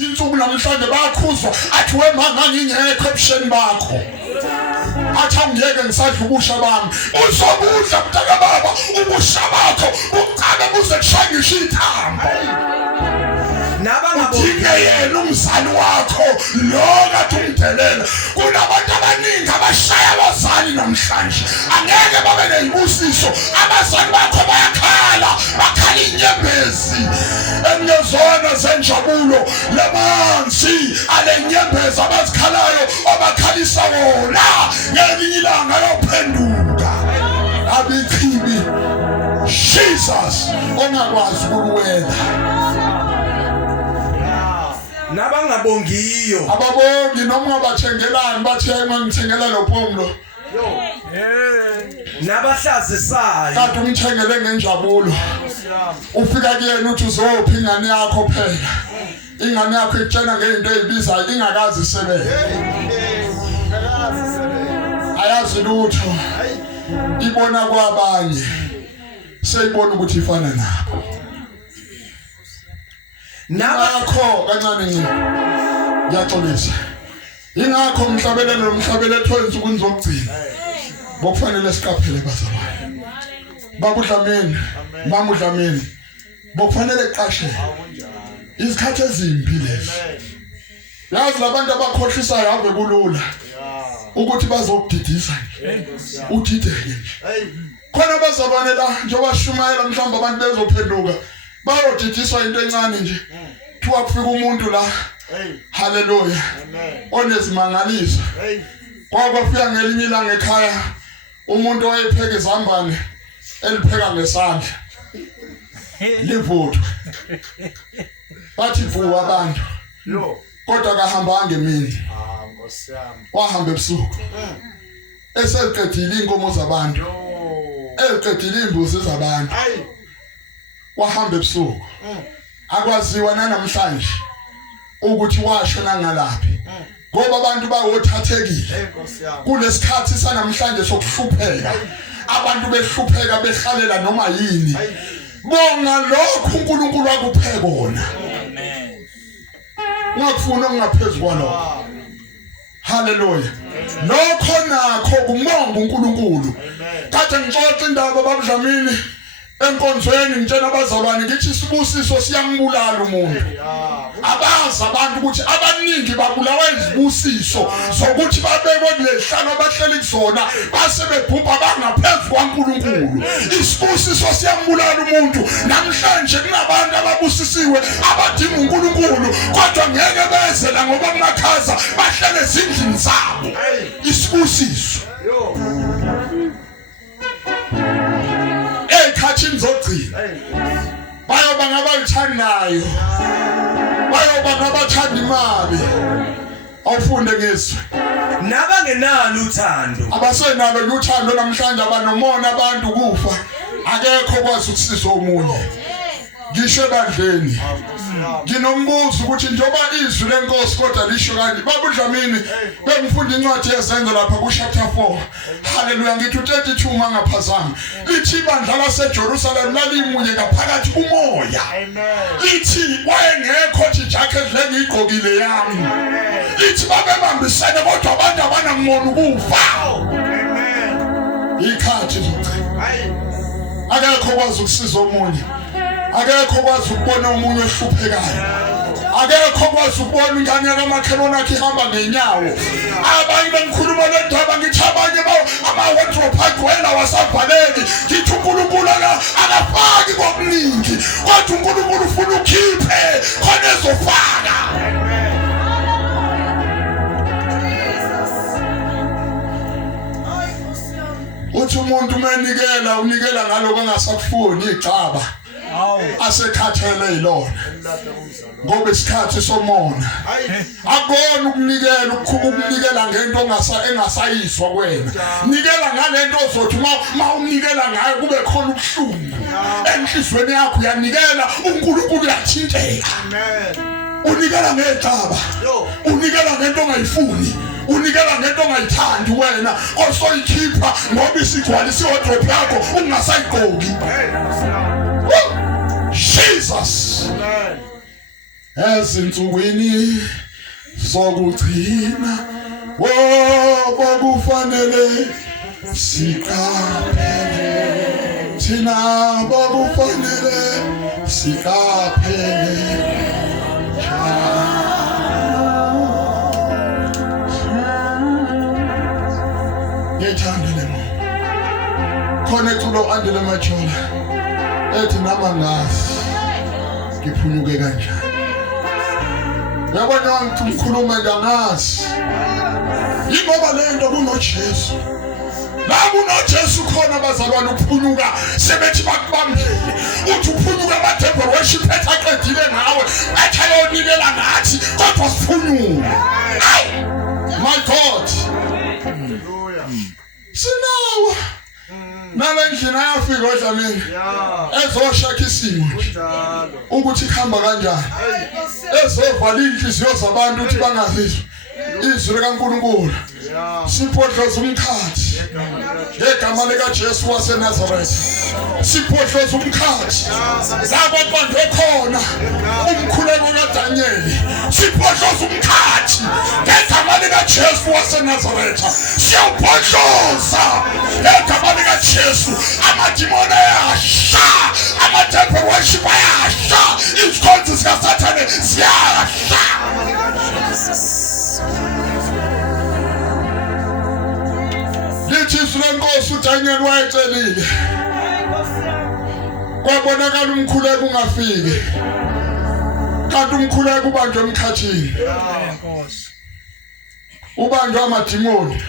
Izinsuku namhlanje bayakhuzwa athi wemanga ngingekho ebusheni bakho. Athi angeke ngisadla ubusha bami. Uzobudla mntaka baba ubusha bakho uqale buze kushangisha ithambo. Udinge yena umzali wakho lo kade umdelela. Kunabantu abaningi abashaya abazali namhlanje. Angeke babe nezibusiso. Abazali bakho bayakhala, bakhala inyembezi. Emnyezona zenjabulo lamanzi alenyembezi abazikhalayo abakhalisa wona. Ngelinye ilanga yophenduka. Abichibi Jesus ongakwazi ukuwela. Nabangabongiyo ababongi noma bathengelani bathenga ngithengela lo phomlo nabahlazisayo kade umthengele ngenjabulo ufika kuyena uthi uzophi ingane yakho phela ingane yakho itshena ngezinto ezibizayo ingakazi isebenza ayazi lutho ibona kwabanye seyibona ukuthi ifana nabo nakho kancane nje ngiyaxolisa ingakho umhlabelelo nomhlabelelo insuku nizokugcina bokufanele siqaphele bazalwane baba uDlamini mama uDlamini bokufanele iqashe izikhathi ezimbi lezi yazi labantu abakhohlisayo ave kulula ukuthi bazokudidisa nje udideke nje khona bazalwane la njengoba shumayela mhlawumbe abantu bezophenduka bayodidiswa into encane nje thiwa kufika umuntu la haleluya onezimangaliso kwafika ngelinye ilanga ekhaya umuntu owayepheka izambane elipheka ngesandla livuthwe bathi vuka abantu kodwa kahamba ngemini ngosiyami wahamba ebusuku eseqedile inkomo zabantu eqedile imbuzi zabantu wahamba ebusuku akwaziwa namhlanje ukuthi washona ngalaphi ngoba abantu bawothathekile kulesikhathi sanamhlanje sokuhlupheka abantu behlupheka behlalela noma yini bonga lokho uNkulunkulu akuphe kona amen ungakufuna ungaphezulu kwalokho haleluya lokho nakho kumonga uNkulunkulu kade ngixoxa indaba babuDlamini enkonzweni ngitshela abazalwane ngithi isibusiso siyambulala umuntu abazi abantu ukuthi abaningi babulawa izibusiso zokuthi babekwe kulehlano abahleli kuzona base bebhubha bangaphezulu kwaNkulunkulu isibusiso siyambulala umuntu namhlanje kunabantu ababusisiwe abadinga uNkulunkulu kodwa ngeke beze la ngoba kumakhaza bahlele ezindlini zabo isibusiso ekhathi Zokugcina bayoba ngabayithandayo bayoba ngabathanda imali awufunde ngizwe nabangenalo uthando abasenalo uthando namhlanje abanomona abantu kufa akekho kwazi ukusizwa umunye ngisho ebandleni nginombuzo ukuthi njoba izwi lenkosi kodwa lisho kanje babuDlamini bengifunda incwadi yezenzo lapha ku chapter 4 haleluya ngithi 32 mangaphazami lithi ibandla laseJerusalem lalimunye ngaphakathi kumoya lithi wayengekho thi jacket lengigqokile yami lithi babebambisene kodwa abantu abanangona ukufa ikhathi Zokugcina akekho kwazi ukusiza omunye akekho kwazi ukubona umunye ohluphekayo akekho kwazi ukubona ingane yakamakhelwane akhe ihamba ngenyawo abanye bengikhuluma le ndaba ngithi abanye ama-wardrobe agcwele wasavaleki ngithi uNkulunkulu akafaki kokuningi kodwa uNkulunkulu ufuna ukhiphe khona ezofaka uthi umuntu umenikela unikela ngaloko angasakufuni igcaba asekhathele ilona ngoba isikhathi somona akona ukunikela ukunikela ngento engasayiswa kwena nikela ngalento ozothi uma unikela ngayo kube khona ubuhlungu enhlizweni yakho uyanikela uNkulunkulu uyathinteka unikela ngegcaba unikela ngento ongayifuni unikela ngento ongayithandi wena osoyikhipha ngoba isigcwalisi wardrobe yakho ungasayigqoki Jesus Ezinsukwini zokugcina bokufanele siqaphele thina bokufanele siqaphele ngethanda lemo khona eculo andile majola ethi nama ngazi ngiphunyuke kanjani yabona ngithi umkhuluma ndangazi ingoba lento kunoJesu la kunoJesu khona bazalwane uphunyuka sebethi bakubambile uthi uphunyuka amadembe worship aqedile ngawe athayonikela ngathi kodwa siphunyuka my God sinawa nalendlini ayafika oDlamini ezoshaka isimo ukuthi khamba kanjani ezovala inhliziyo zabantu ukuthi bangazizwa izwi likaNkulunkulu siphohloza umkhathi ngegama likaJesu waseNazaretha siphohloza umkhathi zabantu ekhona umkhuleko kaDanyeli siphohloza umkhathi ngegama likaJesu waseNazaretha siyaphohloza ngegama likaJesu amadimoni ayasha amatemple worship ayasha izikhonzi zikaSathane ziyasha lithi izwi lenkosi uDanyeli wayecelile kwabonakala umkhuleko ungafiki kanti umkhuleko ubanjwe emkhathini ubanjwe amadimoni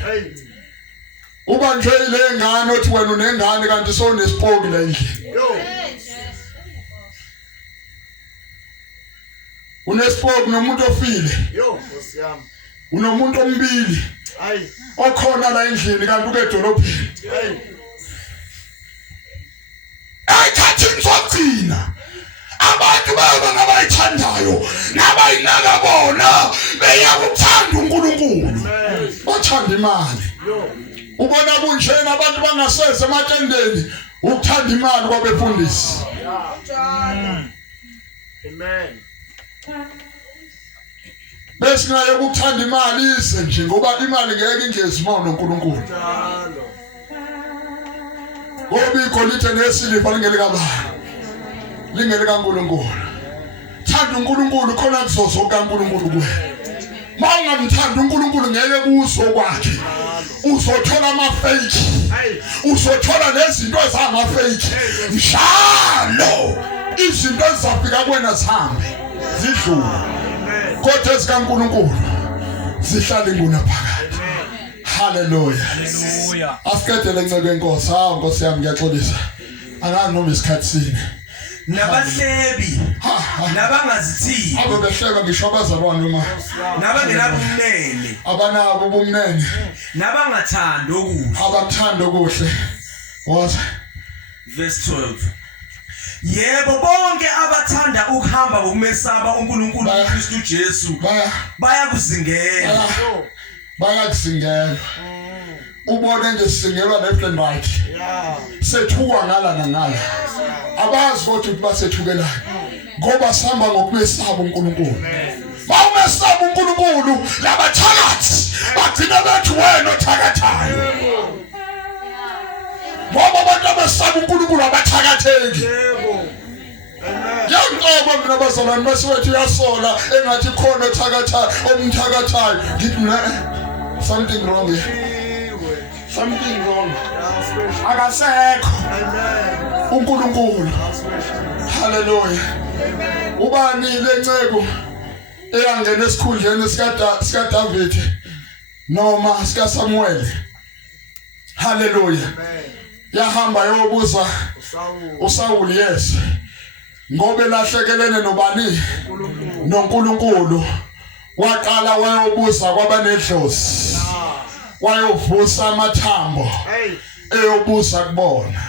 ubanjwe ile ngane othi wena unengane kanti sonespoki la endlini unespoki nomuntu ofile unomuntu ombili okhona la endlini kanti ukedolophini ayithathini Zokugcina abantu baba ngabayithandayo nabayinaka bona beyakuthanda uNkulunkulu bathanda imali ubona kunjena abantu bangaseze ematendeni ukuthanda imali kwabefundisi amen besinaye ukuthanda imali ise nje ngoba imali ngeke ingezi uma uNkulunkulu ngoba igolide nesiliva lingele kabani lingele kaNkulunkulu thanda uNkulunkulu khona kuzozo kaNkulunkulu kuwe mawungamthanda uNkulunkulu ngeke kuzo kwakhe uzothola ama-fake uzothola lezinto ezama-fake njalo izinto ezizafika kuwena zihambe zidlule kodwa ezikaNkulunkulu zihlala inguna phakathi haleluya asiqedele nceke enkosi nkosi yami ngiyaxolisa angazi noma isikhathi sini nabahlebi nabangazithibi abo behleba ngisho abazalwane noma nabangenabumnene abanabo ubumnene nabangathanda okuhle abathanda okuhle wathi verse 12 yebo bonke abathanda ukuhamba ngokumesaba uNkulunkulu uKristu Jesu bayakuzingela ubone nje singelwa left and right sethukwa ngala nangala abazi ukuthi basethukelayo ngoba sihamba ngokumesaba uNkulunkulu bawumesaba uNkulunkulu labathakathi bagcina bethi wena othakathayo ngoba abantu abasaba uNkulunkulu abathakatheki Yangqoba mina bazalwane basiwethu yasola engathi khona othakathayo omthakathayo ngithi mina something wrong here something wrong akasekho uNkulunkulu haleluya ubani lenceko eyangena esikhundleni sika David noma sika Samuel haleluya yahamba yobuza uSawuli yes ngoba elahlekelene nobani noNkulunkulu waqala wayobuza kwabanedlozi wayovusa amathambo eyobuza kubona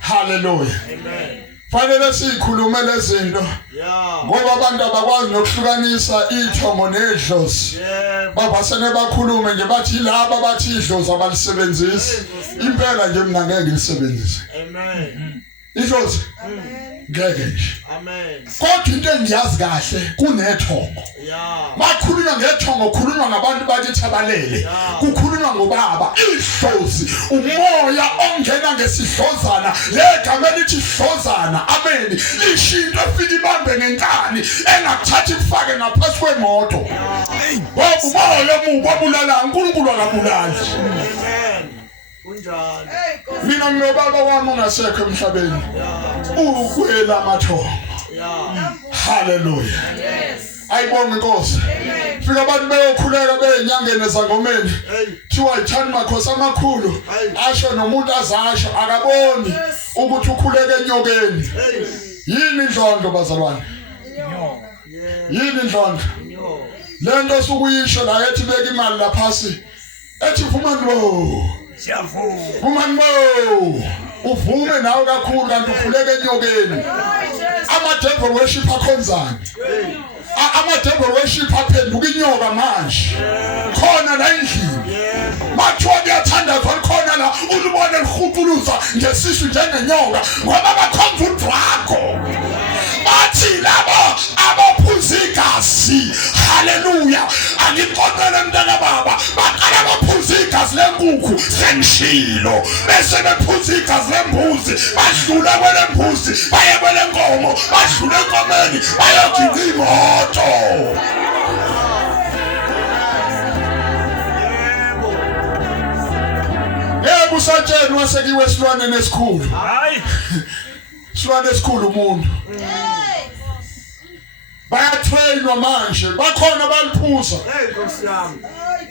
haleluya amen fanele sikhulume lezi zinto ngoba abantu abakwazi nokuhlukanisa ithongo nedlozi babasene bakhulume nje bathi laba bathi idlozi abalisebenzisi impela nje mina ngeke ngilisebenzise amen idlozi ngeke nje. Amen. Kodwa into engiyazi kahle kunethongo. Yeah. Makhulunywa ngethongo khulunywa ngabantu bakithi abalele. Kukhulunywa ngobaba idlozi umoya ongena ngesidlozana legama elithi idlozana. Amen. Lishinto efika ibambe ngenkani engakuthathi kufake ngaphansi kwemoto. Ngoba umoya omubi obulala uNkulunkulu akabulali. Amen. Unjani? Mina nginobaba wami ongasekho emhlabeni. Ukwela amathongo. Yeah. Hallelujah. Yes. Ayibonge Nkosi. Fika abantu beyokhuleka beyinyangene zangomeni. Thiwa ithani makhosi amakhulu. Asho nomuntu azasho akaboni ukuthi ukhuleke enyokeni. Yini indlondo bazalwane? Yini indlondo? Lento sukuyisho la ethi beka imali la phasi. Ethi vuma lo. Vuma lo. Uvume nawe kakhulu kanti ukhuleke enyokeni. Ama-devil worship akhonzani. Ama-devil worship aphenduka inyoka manje. Khona la endlini. Mathiwa kuyathandazwa khona la ulibone lihupuluza ngesisu njengenyoka ngoba bakhonza udrago. Bathi labo abaphuza igazi. Haleluya. Angiqonqele mntana baba. Baqala baphuza igazi lenkukhu sengishilo. Bese bephuza igazi lembuzi. Badlula kwelembuzi baye kwelenkomo. Badlula enkomeni bayogcina imoto. Yebo usatsheni wasekiwe esilwane nesikhulu. Hayi. Silwane esikhulu umuntu. Bayatrainwa manje bakhona baliphuza. Nkosi yami.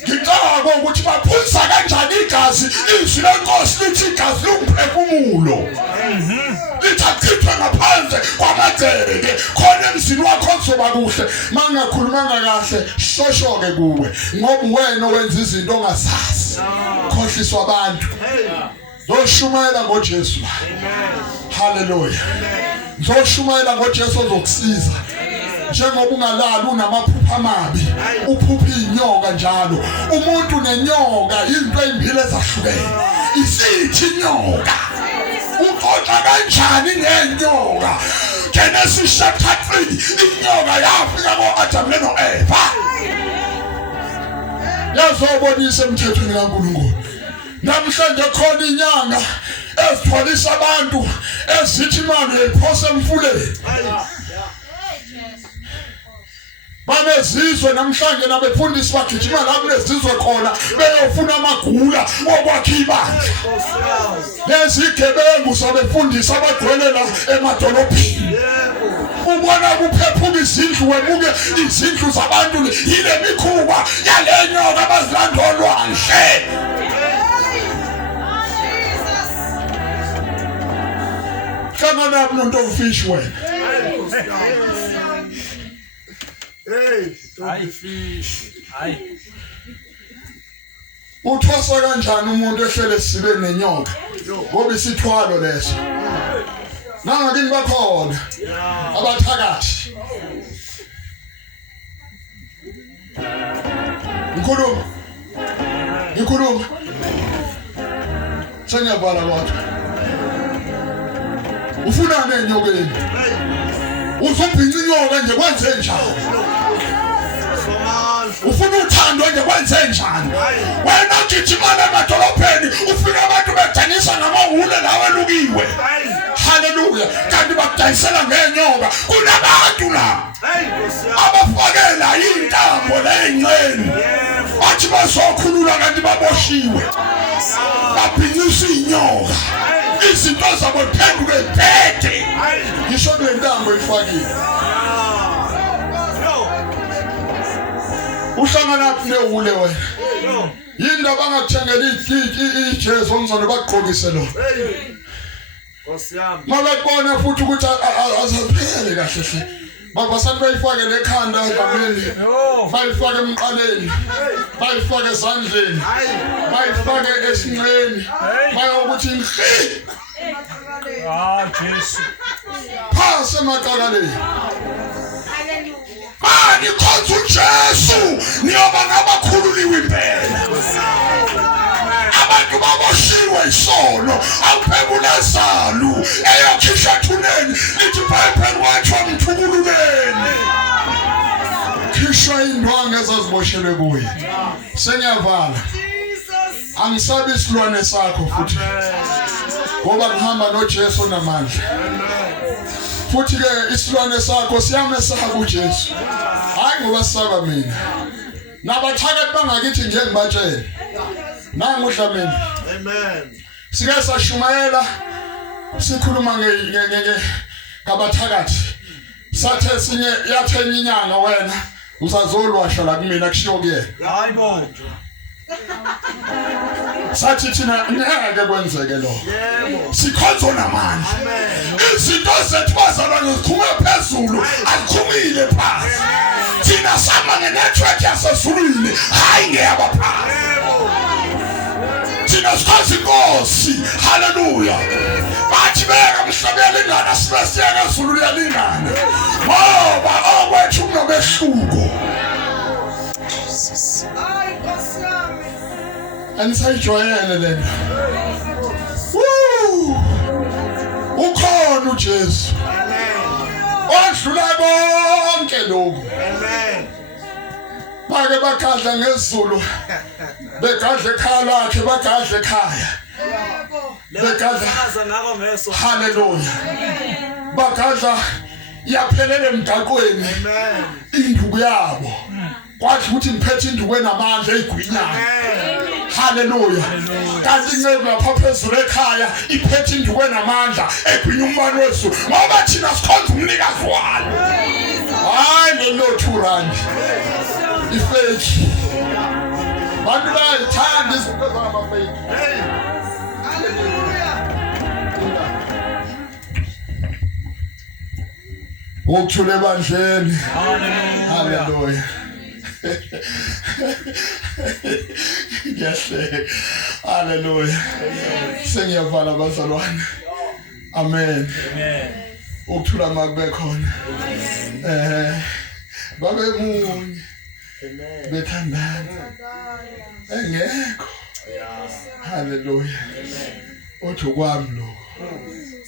Ngicabanga ukuthi baphuza kanjani igazi izwi lenkosi lithi igazi lomphefumulo. Lithathithwe ngaphandle kwamagceke khona emzini wakho kuzoba kuhle mangakhulumanga kahle shoshoke kuwe ngoba wena owenza izinto ongazazi khohliswa abantu. Ngoshumayela ngoJesu. Amen. Hallelujah. Ngoshumayela ngoJesu ozokusiza. Njengoba ungalali unamaphupha amabi uphupha inyoka njalo umuntu nenyoka into ezimbili ezahlukene isithi inyoka uxoxa kanjani nenyoka Genesis chapter 3 inyoka yafika koAdam noEva yazobonisa emthethweni kaNkulunkulu namhlanje khona inyanga ezithwalisa abantu ezithi imali yayiphosa emfuleni. Babezizwe namhlanje nabefundisi bagijima lapho lezizwe khona beyofuna amagula okwakha ibandla. Lezi gebengu sabefundisa abagcwele la emadolobheni. Ubona kuphephuka izindlu webuke izindlu zabantu yile mikhuba yalenyoka abazilandolwandle. Hlangana umuntu ofish wena. Hey, don't fish. Hayi. Uthosa kanjani umuntu ehlele sibe nenyoka? Ngoba isithwalo leso. Nangakini bakhona. Abathakathi. Ngikhuluma. Sengiyabala kodwa. Ufuna nenyokeni. Uzobhinca inyoka nje kwenze njani? Ufuna uthando nje kwenze njani? Wena ugijimana emadolobheni ufika abantu bedanisa ngamahule lawe lukiwe. Hallelujah. Kanti bakudayisela ngenyoka kunabantu la. Abafakela intambo lencane. Bathi bazokhulula kanti baboshiwe. Babhincisa inyoka. Izinto zabo phenduke phethe. Ngisho lentambo ifakile. Uhlangana nehule wena. Yini abangakuthengela ijezo ngizona bagqokise lo. Nkosi yami. Mababona futhi ukuthi azaphele kahle hle. Babasani bayifake lekhanda egameni. Bayifake emqaleni. Bayifake ezandleni. Bayifake esinqeni. Bayokuthi nghi. Jesu. Phase emaqakaleni. Mani khonza uJesu niyoba ngabakhululiwe impela. Abantu baboshiwe isono awuphebula kunezalu eyokhishwa thuneni lithi iBhayibheli wathi mthukululeni khishwa indwangu ezaziboshelwe kuye sengiyavala angisabi isilwane sakho futhi ngoba ngihamba noJesu namandla futhi ke isilwane sakho siyamesaba kuJesu hayi ngoba sisaba mina nabathakathi bangakithi nje ngibatshele nangu uDlamini Amen. sike sashumayela sikhuluma ngabathakathi sathe sinye yathenye inyanga wena uzazolwasha la kumina kushiyo kuyena Hayibo. sathi thina ngeke kwenzeke lo Yebo. sikhonzo namandla izinto zethu bazalwane zikhuma phezulu akukhumile phansi thina sama ngenetwork yasezulwini hayi ngeyabaphansi thina sikhathi inkosi haleluya bathi beka mhlabela ingane sibe siyeke ezulu liyalingana ngoba okwethu kunobehluko Hayi Nkosi yami. anisayijwayele lena ukhona uJesu odlula bonke lokhu Amen. bake bagadla ngezulu begadla ekhaya lakhe bagadla ekhaya Lebaza ngako ngeso. haleluya bagadla yaphelele emgaqweni Amen. induku yabo kwathi ukuthi ngiphethe induku enamandla egwinyayo haleluya kanti incebe lapha phezulu ekhaya iphethe induku enamandla egwinya umbani wezulu ngoba thina sikhonza umnikazi walo hayi lelo 2 rand ifake bantu bayithanda izinto zamafake Hey. ukuthula ebandleni haleluya ngiyahleka haleluya sengiyavala bazalwane amen ukuthula makube khona babe munye bethandana engekho haleluya uthi kwami lo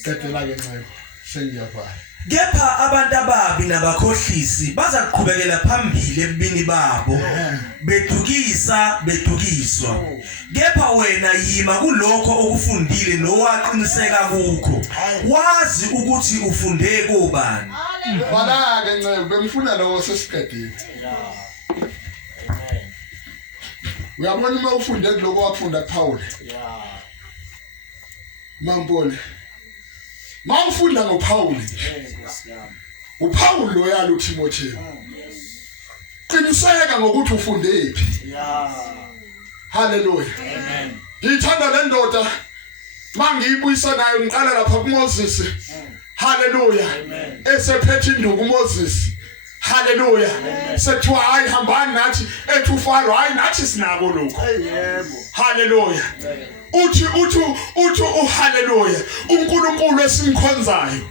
qedela ke ncebo sengiyavala Kepha abantu ababi nabakhohlisi bazaqhubekela phambili ebini babo bedukiswa kepha wena yima kulokho okufundile nowaqiniseka kukho wazi ukuthi ufunde kobani vala ke ncebo bengifuna lo sesiqedile uyabona uma ufunde kuloko wafunda kuPaul mambone mawufunda ngoPaul uPaul lo yalo uTimotheo qiniseka ngokuthi ufundephi haleluya amen ngithanda le ndoda mangiyibuyisa nayo ngiqala lapha kuMoses haleluya esephethe induku uMoses haleluya sethiwa hayi hambani nathi ethu Faro hayi nathi sinako lokho Yebo. haleluya uthi haleluya uNkulunkulu esimkhonzayo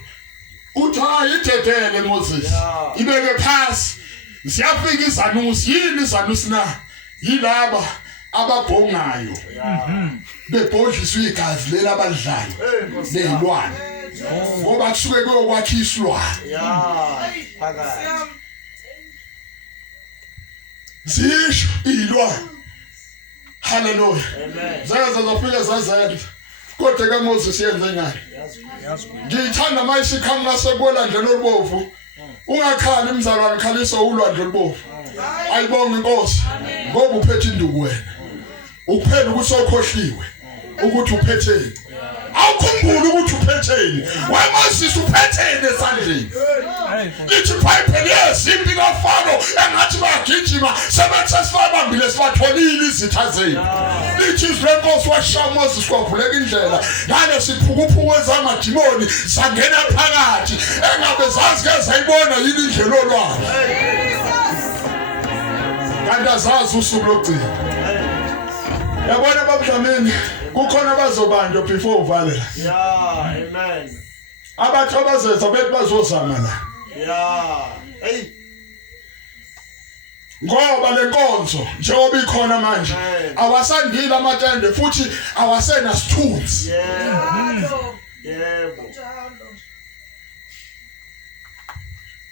uthi hayi idedele Moses ibeke phansi siyafika izanusi yini izanusi na yilaba ababhongayo bebhodliswa igazi lela abadlali lezilwane ngoba kusuke kuyokwathiswa Phakathi. zisho ilwane haleluya Amen. zaza zafika zazenza kodwa ke Moses yenze ngani ngithanda manje ikhamla sekwelandlela olubovu ungakhali imzalwane khaliso ulwandle olubovu ayibonge inkosi ngoba uphethe induku wena ukuphela ukuthi sokhohliwe ukuthi uphetheni awukhumbula ukuthi uphetheni wayemazisa uphetheni esandleni lithi iBhayibheli yezimpi kaFaro engathi bagijima sebethe sibambile sibatholile izitha zenu lithi izwi lenkosi washaya uMoses kwavuleka indlela ngale siphukuphuku ezamadimoni sangena phakathi engabe zazi ke zayibona yini indlela olwayo kanti azazi usuku lokugcina yabona babuDlamini kukhona bazobanjwa before uvalela Amen. abathi abazetha bethi bazozama la Hey. ngoba lenkonzo njengoba ikhona manje awasandile amatende futhi awasena sithunzi Yeah.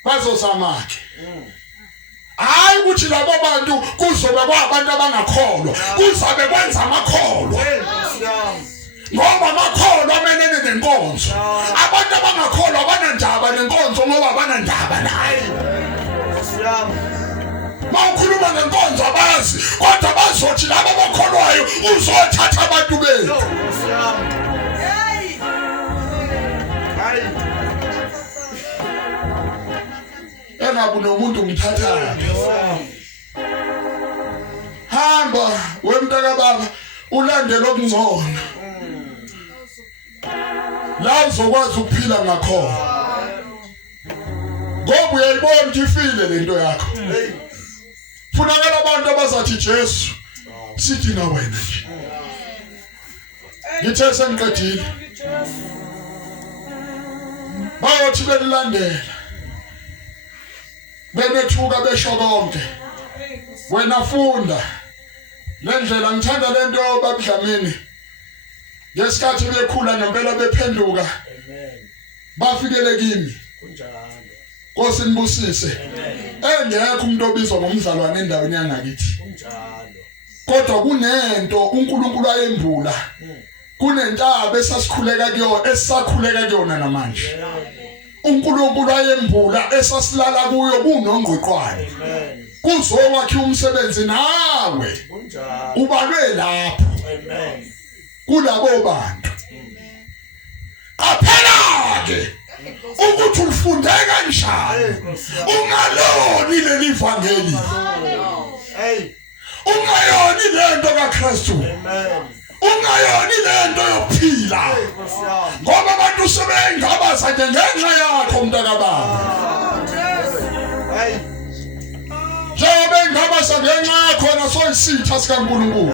bazozama ke hayi ukuthi labo bantu kuzobe kwabantu abangakholwa kuzabe kwenza amakholo ngoba amakholo amelene nenkonzo abantu abangakholwa abanandaba nenkonzo ngoba abanandaba nayo mawukhuluma ngenkonzo abazi kodwa bazothi labo abakholwayo uzothatha abantu bethu engabu nomuntu ngithatha hamba wemntaka baba ulandele okungcono la uzokwazi ukuphila ngakhona ngoba uyayibona ukuthi ifile lento yakho funakala abantu abazathi Jesu sithi na wena nje ngithe sengiqedile bayothi belilandela benethuka besho konke wena funda lendlela ngithanda lento babudlamini ngesikhathi bekhula ngempela bephenduka bafikele kimi kunjalo Nkosi nibusise engekho umuntu obizwa ngomdlalwane endaweni yangakithi kunjalo kodwa kunento uNkulunkulu ayembula kunentaba esasikhuleka kuyo esakhuleka kuyona namanje uNkulunkulu ayembula esasilala kuyo kunongqoqwane kuzokwakha umsebenzi nawe kunjalo ubalwe lapho amen kulabo bantu qaphela ke ukuthi ufunde kanjani ungaloni leli vangeli ungayoni lento kaKristu ungayoni lento yokuphila ngoba abantu sebengabaza nje ngenxa yakho mntaka baba njengoba engabaza ngenxa yakho nasoyisitha sikaNkulunkulu